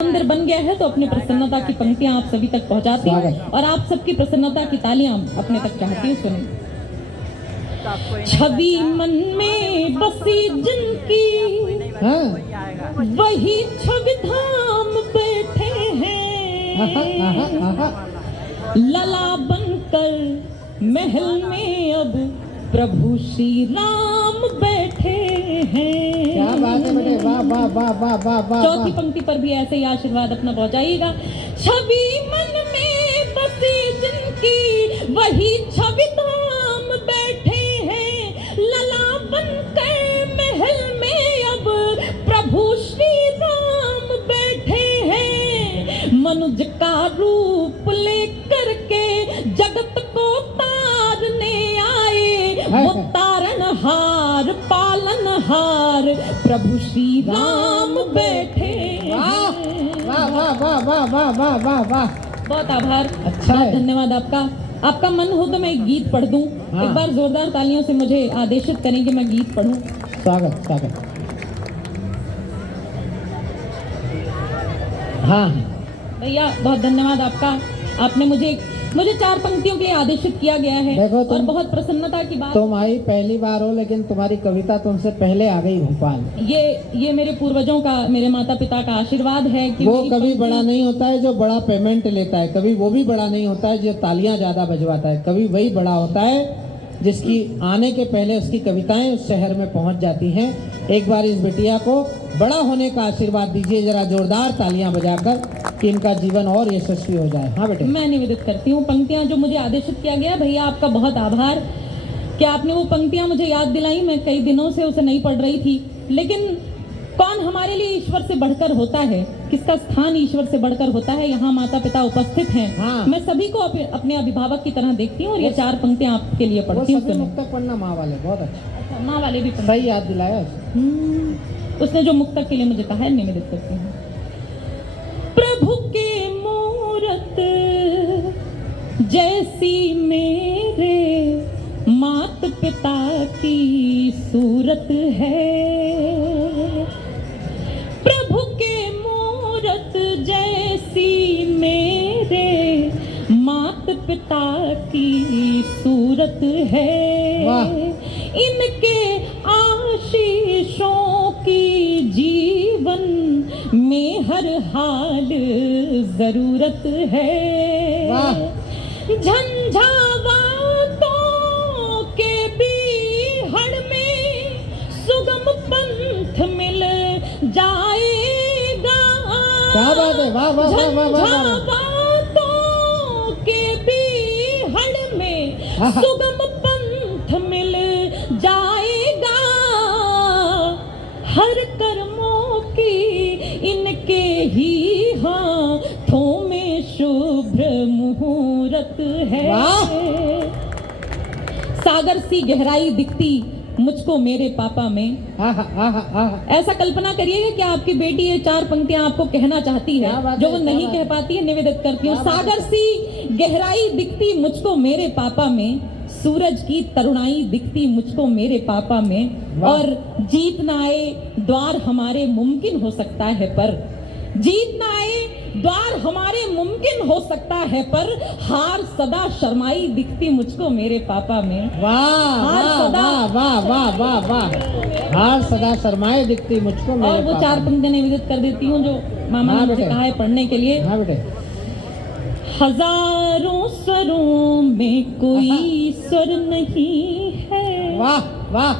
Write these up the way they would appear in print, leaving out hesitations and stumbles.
मंदिर बन गया है तो अपनी प्रसन्नता की पंक्तियां आप सभी तक पहुंचाती हूँ और आप सबकी प्रसन्नता की तालियां अपने तक चाहती हूँ। सुनिए। छवि मन में बसी जिनकी वही छवि धाम बैठे हैं, लला बनकर महल में अब प्रभु श्री राम बैठे हैं। क्या बात है बेटे, वाह वाह वाह वाह वाह वाह। चौथी पंक्ति पर भी ऐसे ही आशीर्वाद अपना पहुंचाइएगा। छवि मन में बसी जिनकी वही छवि धाम बैठे हैं, लला बनकर महल में अब प्रभु श्री राम बैठे हैं। मनुज का रूप लेकर के जगत को तारने आए, वो तारनहार पालनहार प्रभु श्री राम बैठे। वाह वाह वाह वाह वाह वाह वाह वाह वाह। बहुत आभार, अच्छा बहुत है। धन्यवाद आपका। आपका मन हो तो मैं एक गीत पढ़ दूं। एक बार जोरदार तालियों से मुझे आदेशित करें कि मैं गीत पढ़ूं। स्वागत स्वागत। हाँ भैया बहुत धन्यवाद आपका। आपने मुझे 4 पंक्तियों के लिए आदेशित किया गया है। देखो और बहुत प्रसन्नता की बात, तुम आई पहली बार हो, लेकिन तुम्हारी कविता तुमसे पहले आ गई भोपाल। ये मेरे पूर्वजों का, मेरे माता पिता का आशीर्वाद है कि वो मेरी कभी पंक्ति- बड़ा नहीं होता है जो बड़ा पेमेंट लेता है, कभी वो भी बड़ा नहीं होता है जो तालियां ज्यादा बजवाता है, कभी वही बड़ा होता है जिसकी आने के पहले उसकी कविताएं उस शहर में पहुंच जाती हैं। एक बार इस बिटिया को बड़ा होने का आशीर्वाद दीजिए जरा जोरदार तालियां बजाकर, कि इनका जीवन और यशस्वी हो जाए। हाँ बेटे। मैं निवेदित करती हूँ पंक्तियां जो मुझे आदेशित किया गया। भैया आपका बहुत आभार कि आपने वो पंक्तियां मुझे याद दिलाई। मैं कई दिनों से उसे नहीं पढ़ रही थी, लेकिन कौन हमारे लिए ईश्वर से बढ़कर होता है, किसका स्थान ईश्वर से बढ़कर होता है। यहाँ माता पिता उपस्थित हैं। हाँ। मैं सभी को अपने अभिभावक की तरह देखती हूँ और ये 4 पंक्तियां आपके लिए वो पढ़ती हूँ। सभी मुक्तक पढ़ना माँ वाले, बहुत अच्छा, माँ वाले भी सही याद दिलाया। उसने जो मुक्तक के लिए मुझे कहा है, निवेदित करती हूँ। प्रभु के मूरत जैसी मेरे मात पिता की सूरत है, प्रभु के मूरत जैसी मेरे मात पिता की सूरत है। वाह। इनके आशीषों की जीवन में हर हाल जरूरत है। वाह। झंझावातों के बीहड़ में सुगम पंथ मिल जाएगा। क्या बात है, वाह वाह वाह वाह वाह। झंझावातों के बीहड़ में सुगम पंथ मिल जाएगा। हर कर्मों की इनके ही हाथों में शुभ्र मुहूर्त है। सागर सी गहराई दिखती मुझको मेरे पापा में। ऐसा कल्पना करिएगा कि आपकी बेटी ये 4 पंक्तियां आपको कहना चाहती है जो वो नहीं कह पाती है। निवेदित करती हूँ। सागर सी गहराई दिखती मुझको मेरे पापा में, सूरज की तरुणाई दिखती मुझको मेरे पापा में, और जीत ना आए द्वार हमारे मुमकिन हो सकता है पर, जीत ना आए द्वार हमारे मुमकिन हो सकता है पर, हार सदा शर्माई दिखती मुझको मेरे पापा में। वाह वाह वाह वाह वाह वाह वाह। हार सदा शर्माए दिखती मुझको मेरे और वो पापा 4 पंक्तियां निवेदित कर देती हूँ जो मामा ने मुझे कहा है पढ़ने के लिए। हाँ बेटे। हजारों स्वरों में कोई स्वर नहीं है। वाह वाह।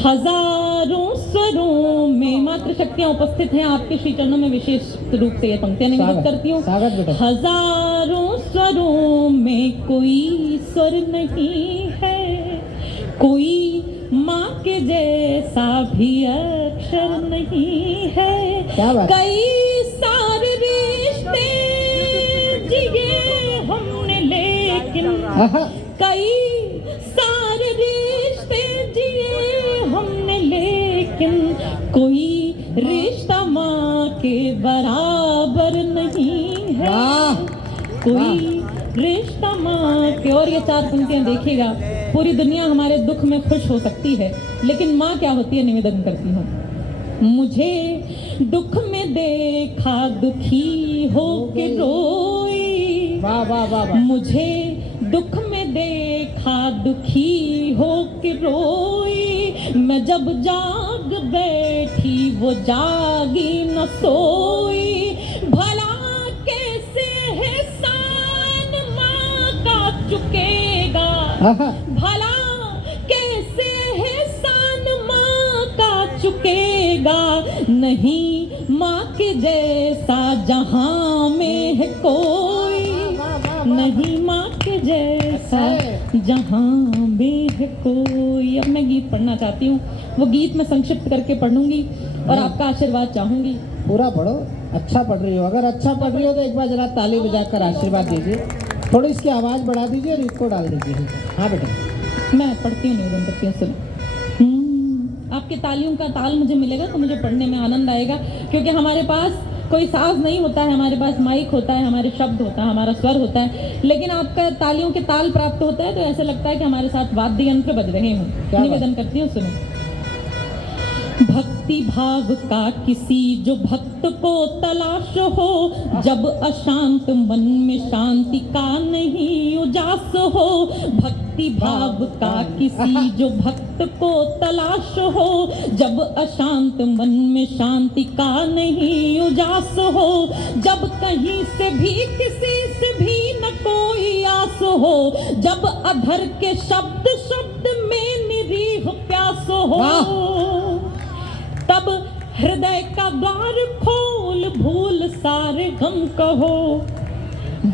हजारों स्वरों में मातृशक्तियां उपस्थित हैं आपके श्री चरणों में। विशेष रूप से ये पंक्तियां निवेदित करती हूँ। हजारों स्वरों में कोई स्वर नहीं है, कोई माँ के जैसा भी अक्षर नहीं है। कई सारे रिश्ते जिए हमने लेकिन, कई सारे रिश्ते जिए हमने लेकिन, कोई रिश्ता माँ के बराबर नहीं है। कोई रिश्ता माँ के। और ये 4 पंक्तियां देखिएगा। पूरी दुनिया हमारे दुख में खुश हो सकती है, लेकिन माँ क्या होती है निवेदन करती हूँ। मुझे दुख में में देखा दुखी हो के रोई, वाह वाह वाह वाह। मुझे दुख में देखा दुखी हो के रोई, मैं जब जाग बैठी वो जागी न सोई, भला कैसे एहसान माँ का चुकेगा, आहा, भला कैसे एहसान माँ का चुकेगा, नहीं माँ के जैसा जहां में है कोई, नहीं माँ के जैसा जहां में है कोई। अब मैं गीत पढ़ना चाहती हूँ, वो गीत मैं संक्षिप्त करके पढ़ूंगी और आपका आशीर्वाद चाहूंगी। पूरा पढ़ो, अच्छा पढ़ रही हो। अगर अच्छा पढ़ रही हो तो एक बार जरा ताली बजाकर आशीर्वाद दीजिए। थोड़ी इसकी आवाज़ बढ़ा दीजिए और इसको डाल दीजिए। हाँ बेटा, मैं पढ़ती हूँ, निवेदन करती हूँ, सुनो। आपके तालियों का ताल मुझे मिलेगा तो मुझे पढ़ने में आनंद आएगा, क्योंकि हमारे पास कोई साज नहीं होता है, हमारे पास माइक होता है, हमारे शब्द होता है, हमारा स्वर होता है, लेकिन आपका तालियों के ताल प्राप्त होता है तो ऐसा लगता है कि हमारे साथ वाद्य यंत्र बज रहे हों। निवेदन करती हूँ, सुनो। भक्ति भाव का किसी जो भक्त को तलाश हो, जब अशांत मन में शांति का नहीं उजास हो, भक्ति भाव का किसी जो भक्त को तलाश हो, जब अशांत मन में शांति का नहीं उजास हो, जब कहीं से भी किसी से भी न कोई आस हो, जब अधर के शब्द शब्द में निरीह प्यास हो, तब हृदय का द्वार खोल भूल सारे गम कहो,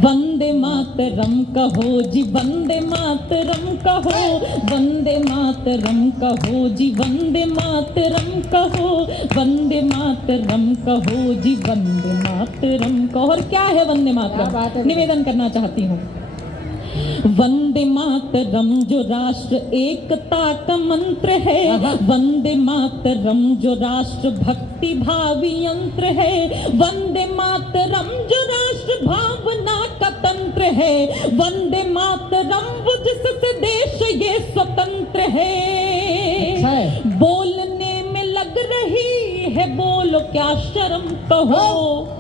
वंदे मातरम कहो जी, वंदे मातरम कहो, वंदे मातरम कहो जी, वंदे मातरम कहो, वंदे मातरम कहो जी, वंदे मातरम कहो। और क्या है वंदे मातरम? निवेदन करना चाहती हूँ। वंदे मातरम जो राष्ट्र एकता का मंत्र है, वंदे मातरम जो राष्ट्र भक्ति भावी यंत्र है, वंदे मातरम जो राष्ट्र भावना का तंत्र है, वंदे मातरम वो जिससे देश ये स्वतंत्र है, बोलने में लग रही है बोलो क्या शर्म कहो,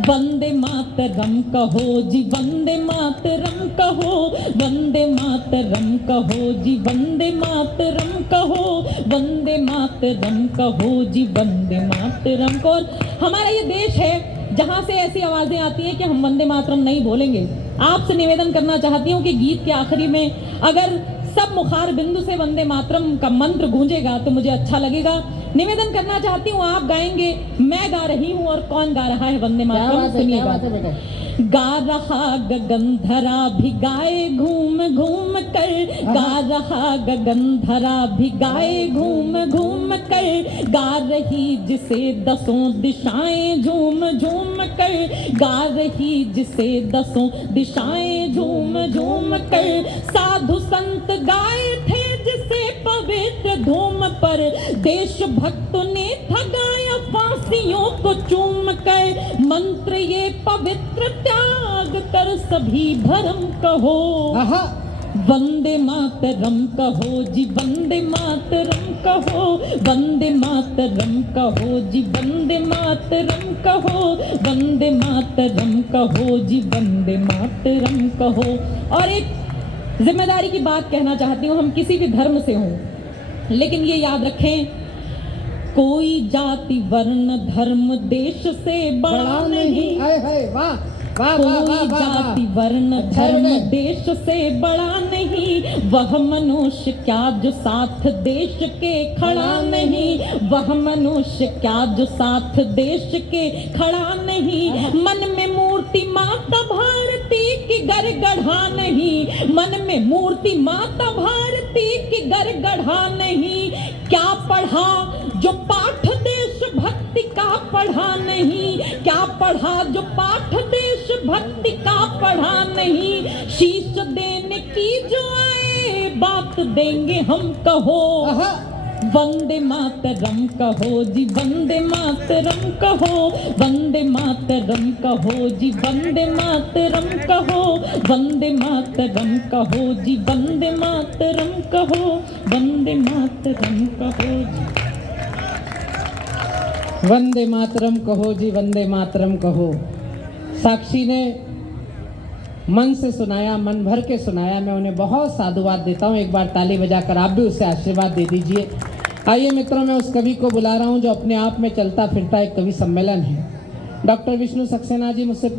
वंदे मातरम कहो जी, वंदे मातरम कहो, वंदे मातरम कहो जी, वंदे मातरम कहो, वंदे मातरम कहो जी, वंदे मातरम कहो। हमारा ये देश है जहाँ से ऐसी आवाजें आती हैं कि हम वंदे मातरम नहीं बोलेंगे। आपसे निवेदन करना चाहती हूँ कि गीत के आखिरी में अगर सब मुखार बिंदु से वंदे मातरम का मंत्र गूंजेगा तो मुझे अच्छा लगेगा। निवेदन करना चाहती हूँ, आप गाएंगे, मैं गा रही हूँ, और कौन गा रहा है वंदे मातरम सुनिएगा। गा रहा गगनधरा भिगाए घूम घूम कर, गा रहा गगनधरा भिगाए घूम घूम कर, गा रही जिसे दसों दिशाएं झूम झूम कर, गा रही जिसे दसों दिशाएं झूम झूम कर, साधु संत गाए थे जिसे पवित्र धूम पर, देशभक्तों ने थगाया फांसियों को चूम कर, मंत्र ये पवित्र त्याग कर सभी भरम कहो, वंदे मातरम कहो जी, वंदे मातरम कहो, वंदे मातरम कहो जी, वंदे मातरम कहो, वंदे मातरम कहो जी, वंदे मातरम कहो। और एक जिम्मेदारी की बात कहना चाहती हूँ, हम किसी भी धर्म से हों, लेकिन ये याद रखें, कोई जाति वर्ण धर्म देश से बड़ा नहीं, कोई जाति वर्ण धर्म देश से बड़ा नहीं, वह मनुष्य क्या जो साथ देश के खड़ा नहीं, वह मनुष्य क्या जो साथ देश के खड़ा नहीं, मन में मूर्ति माता भारती की गर गढ़ा नहीं, मन में मूर्ति माता भारती की गर गढ़ा नहीं, क्या पढ़ा जो पाठ देश भक्ति का पढ़ा नहीं, क्या पढ़ा जो पाठ देश भक्ति का पढ़ा नहीं, शीश देने की जो आए बात देंगे हम कहो, वंदे मातरम कहो जी, वंदे मातरम कहो, वंदे मातरम कहो जी, वंदे मातरम कहो, वंदे मातरम कहो जी, वंदे मातरम कहो, वंदे मातरम कहो जी। वंदे मातरम कहो जी, वंदे मातरम कहो। साक्षी ने मन से सुनाया, मन भर के सुनाया। मैं उन्हें बहुत साधुवाद देता हूँ। एक बार ताली बजाकर आप भी उससे आशीर्वाद दे दीजिए। आइए मित्रों, मैं उस कवि को बुला रहा हूँ जो अपने आप में चलता फिरता एक कवि सम्मेलन है। डॉक्टर विष्णु सक्सेना जी मुझसे पूछ